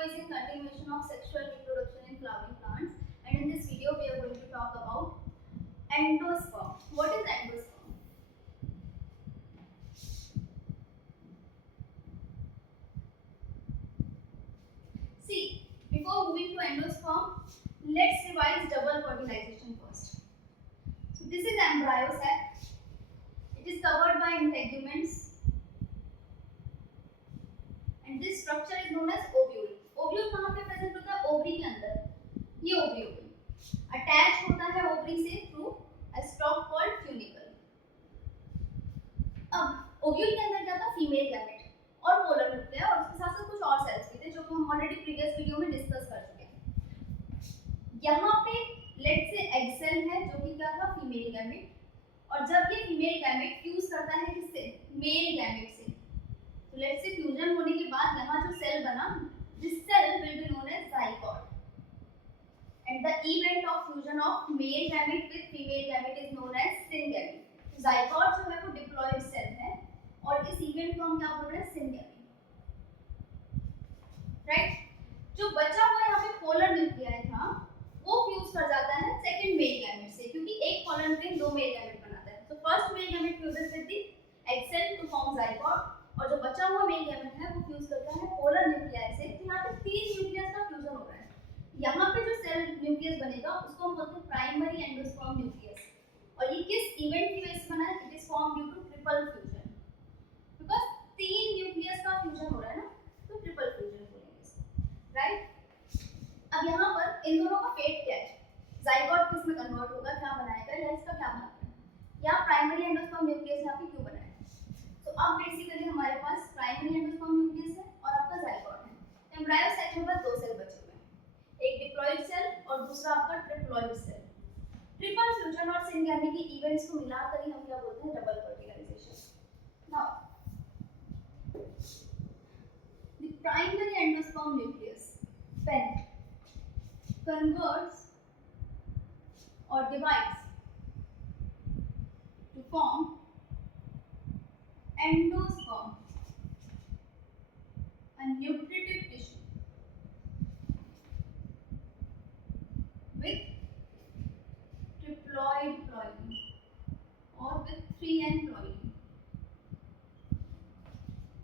is in continuation of sexual reproduction in flowering plants, and in this video we are going to talk about endosperm. What is endosperm? See, before moving to endosperm, let's revise double fertilization first. So this is embryo sac. It is covered by integuments, and this structure is known as ovule. Ovule कहाँ पे present होता है? Ovary के अंदर. ये ovary हो गई. Attach होता है ओवरी से through a stock called funicle. अब ओव्यूल के अंदर क्या था? फीमेल गैमेट और पोलर न्यूक्लिया, और उसके साथ साथ कुछ और सेल्स भी थे जो कि हम ऑलरेडी प्रीवियस वीडियो में डिस्कस कर चुके हैं. यहाँ पे लेट से एग सेल है जो कि क्या था? Female gamete. और जब ये फीमेल गैमेट फ्यूज करता है किससे? मेल गैमेट से. तो लेट से फ्यूजन होने के बाद यहाँ जो सेल बना, this cell will be known as zygote, and the event of fusion of male gamete with female gamete is known as syngamy. zygote जो है वो diploid cell है और इस event को हम क्या बोल रहे हैं? syngamy. राइट? जो बचा हुआ यहाँ पे पोलर न्यूक्लियाई था वो फ्यूज कर जाता है सेकंड मेल गैमेट से, क्योंकि एक पोलर न्यूक्लियस दो मेल गैमेट बनाता है. तो first male gamete fuses with the egg cell to form zygote, और जो बचा हुआ मेल गैमेट है वो फ्यूज करता है पोलर न्यूक्लियाई से. तो यहाँ पे तीन न्यूक्लियस का फ्यूजन हो रहा है. यहाँ पे जो सेल न्यूक्लियस बनेगा उसको हम बोलते हैं प्राइमरी एंडोस्पर्म न्यूक्लियस. और ये किस इवेंट की वजह से बना है? It is form due to triple fusion. Because तीन न्यूक्लियस का फ्यूजन हो रहा है ना, तो ट्रिपल फ्यूजन बोलेंगे इसको. राइट? अब यहाँ पर इन दोनों का फेट क्या है? zygote किस में कन्वर्ट होगा, क्या बनाएगा, या इसका क्या महत्व है? या प्राइमरी एंडोस्पर्म न्यूक्लियस यहाँ पे क्यों बना है? तो अब बेसिकली हमारे पास प्राइमरी एंडोस्पर्म न्यूक्लियस है और आपका zygote है. एम्ब्रायो साइट में बस दो सेल बचे हुए हैं, एक डिप्लॉइड सेल और दूसरा आपका ट्रिप्लॉइड सेल. ट्रिपल फ्यूजन और सिंगैमी की इवेंट्स को मिलाकर ही हम क्या बोलते हैं? Double fertilisation. Now the primary endosperm nucleus PEN converts or divides to form endosperm, a nutritive tissue with triploid ploidy or with 3n ploidy.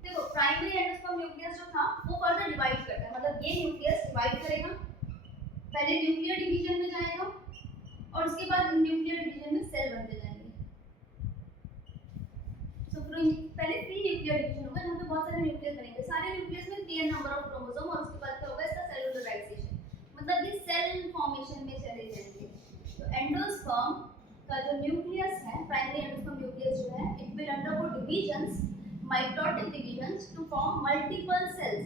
देखो प्राइमरी एंडोस्पर्म न्यूक्लियस जो था वो फर्दर डिवाइड करता है, मतलब ये न्यूक्लियस डिवाइड करेगा, पहले न्यूक्लियर डिवीजन में जाएगा और उसके बाद न्यूक्लियर डिवीजन में सेल बनते जाएंगे. सो पहले प्री न्यूक्लियर डिवीजन होगा जहाँ पे बहुत सारे न्यूक्लियस बनेंगे. सारे न्यूक्लियस में 3 नंबर ऑफ क्रोमोसोम, और उसके बाद क्या होगा? इसका सेलुलराइजेशन, मतलब ये सेल फॉर्मेशन में चले जाएंगे. तो एंडोस्पर्म का जो न्यूक्लियस है, प्राइमरी एंडोस्पर्म न्यूक्लियस जो है, it will undergo divisions, mitotic divisions to form multiple cells.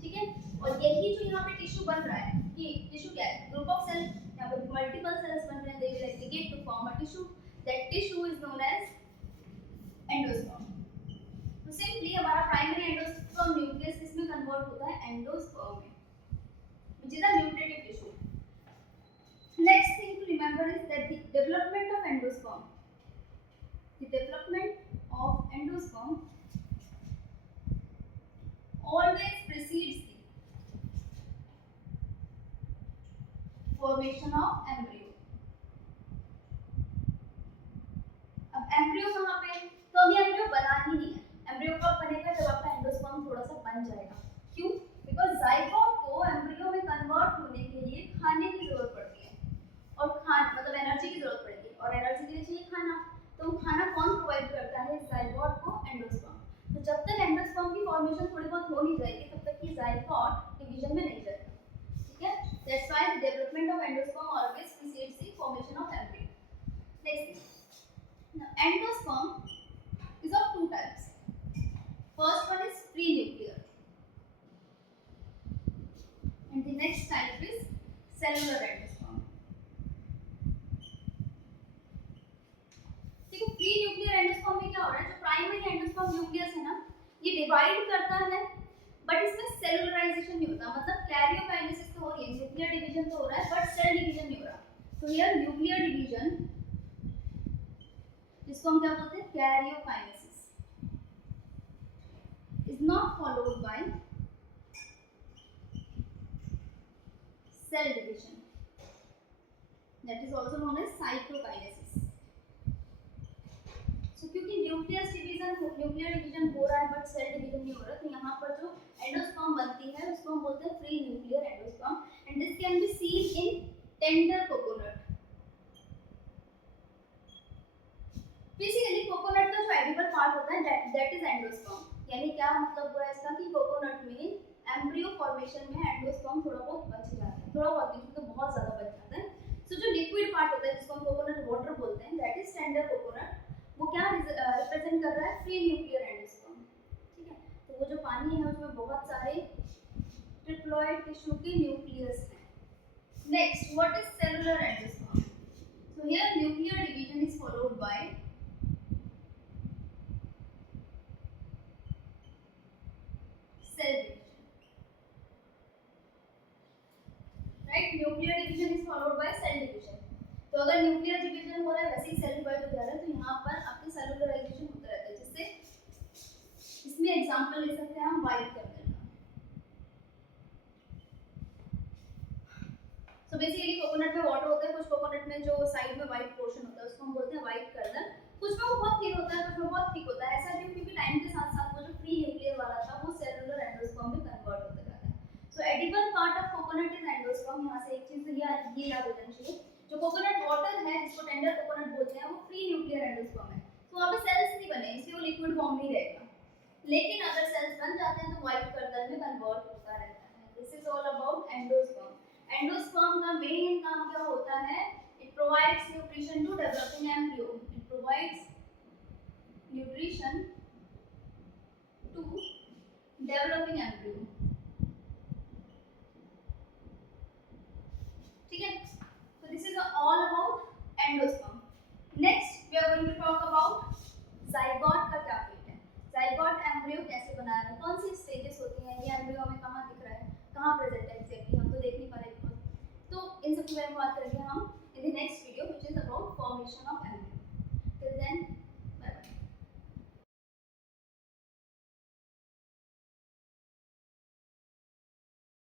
ठीक है? और यही जो यहाँ पे टिश्यू बन रहा है, ये टिश्यू क्या है? Group of cell. यहाँ पे मल्टीपल सेल्स बन रहे हैं, they will aggregate to form a tissue. That tissue is known as endosperm. तो सिंपली हमारा प्राइमरी एंडोस्पर्म न्यूक्लियस किसमें कन्वर्ट होता है? एंडोस्पर्म में, which is a nutritive tissue. Next thing to remember is that the development of endosperm, the development of endosperm always precedes the formation of embryo. अब embryo कहाँ पे? तो अभी embryo बना ही नहीं है. एम्ब्रियो कब बनेगा? जब आपका एंडोस्पर्म थोड़ा सा बन जाएगा. क्यों? बिकॉज zygote को एम्ब्रियो में कन्वर्ट होने के लिए खाने की जरूरत पड़ती है, और मतलब एनर्जी की जरूरत पड़ेगी, और एनर्जी के लिए चाहिए खाना. तो खाना कौन प्रोवाइड करता है? zygote को एंडोस्पर्म. तो जब तक एंडोस्पर्म की फॉर्मेशन थोड़ी बहुत हो नहीं जाएगी तब तक ये zygote डिवीजन में नहीं जाएगा. ठीक है? That's why the development of endosperm always precedes the formation of embryo. Next, now endosperm is of two types. First one is prenuclear and the next type is cellular endosperm. देखो pre nuclear endosperm में क्या हो रहा है? जो primary endosperm nucleus है ना, ये डिवाइड करता है, बट इसमें सेलुलराइजेशन नहीं होता. मतलब कैरियोकाइनेसिस तो हो रही है, न्यूक्लियर डिवीजन तो हो रहा है, बट सेल डिवीजन नहीं हो रहा. तो हियर न्यूक्लियर डिवीजन, जिसको हम क्या बोलते हैं? Karyokinesis, is not followed by cell division, that is also known as cytokinesis. So क्योंकि न्यूक्लियर डिवीजन हो रहा है बट सेल डिवीजन नहीं हो रहा, तो यहाँ पर जो एंडोस्पर्म बनती है उसको हम बोलते हैं free nuclear endosperm, and this can be seen in tender coconut. Basically coconut का जो एडिबल पार्ट होता है दैट इज एंडोस्पर्म. यानी क्या मतलब हुआ इसका कि कोकोनट में एम्ब्रियो फॉर्मेशन में एंडोस्पर्म थोड़ा बहुत बच जाता है, थोड़ा बहुत नहीं तो बहुत ज्यादा बच जाता है. सो जो लिक्विड पार्ट होता है जिसको हम कोकोनट वाटर बोलते हैं दैट इज टेंडर कोकोनट, वो क्या रिप्रेजेंट कर रहा है फ्री न्यूक्लियर एंडोस्पर्म. ठीक है, तो वो जो पानी है उसमें बहुत सारे ट्रिप्लॉइड टिश्यू के न्यूक्लियस हैं. Next, what is cellular endosperm? So here nuclear division is followed by cell division, right? Nuclear division is followed by cell division. तो अगर न्यूक्लियर डिवीजन हो रहा है वैसे ही सेल डिवाइड हो जा रहा है, तो यहाँ पर आपकी सेलुलराइजेशन होता रहता है, जिससे इसमें एग्जांपल ले सकते हैं हम वाइट कर्नल का. सो बेसिकली कोकोनट में वाटर होता है, कुछ कोकोनट में जो साइड में वाइट पोर्शन होता है उसको हम बोलते हैं वाइट कर्नल. कुछ में वो बहुत थिन होता है, कुछ में बहुत थिक होता है. ऐसा क्यों? क्योंकि टाइम के साथ साथ वो जो फ्री न्यूक्लियर वाला था वो सेलुलर एंडोस्पर्म में कन्वर्ट होता जाता है. So edible part of coconut is endosperm. यहाँ से एक चीज तो ये याद हो जानी चाहिए, जो कोकोनट वाटर है जिसको टेंडर कोकोनट बोलते हैं वो फ्री न्यूक्लियर एंडोस्पर्म है. तो वहाँ पे सेल्स नहीं बने, इसलिए वो लिक्विड फॉर्म में रहेगा. लेकिन अगर सेल्स बन जाते हैं तो व्हाइट कर्नल में कन्वर्ट होता रहता है. This is all about endosperm. Endosperm का मेन काम क्या होता है? It provides nutrition to developing embryo. It provides nutrition to developing embryo.